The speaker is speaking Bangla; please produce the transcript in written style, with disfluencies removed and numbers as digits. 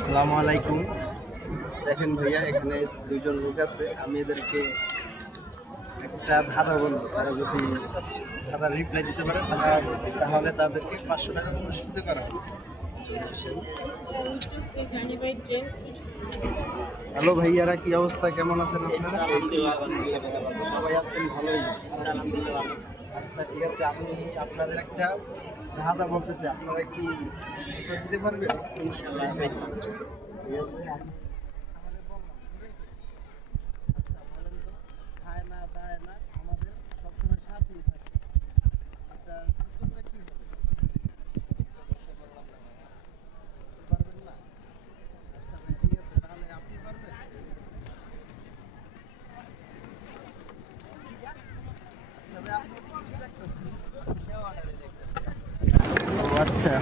আসসালামু আলাইকুম। দেখেন ভাইয়া, এখানে দুইজন লোক আছে। আমি এদেরকে একটা ধাঁধা বলবো, তারা যদি ধাঁধার রিপ্লাই দিতে পারে তাহলে তাদেরকে 500 টাকা পুরস্কৃত দিতে পারা হবে। হ্যালো ভাইয়ারা, কি অবস্থা, কেমন আছেন আপনারা? সবাই আছেন ভালোই? আচ্ছা ঠিক আছে, আমি আপনাদের একটা ধাঁধা বলতে চাই, আপনারা কি উত্তর দিতে পারবেন? ইনশাআল্লাহ ঠিক আছে। আমাদের বললাম, ঠিক আছে? আচ্ছা বলেন তো, খায় না দায় না, আমাদের সবসময় সাথেই থাকে, এটা উত্তরটা কি হবে? বলতে পারবেন না? আচ্ছা ভাই, ঠিক আছে, তাহলে আপনি পারবেন? আচ্ছা ভাই, আপনি ওদিকে কি দেখতেছেন? ও আচ্ছা।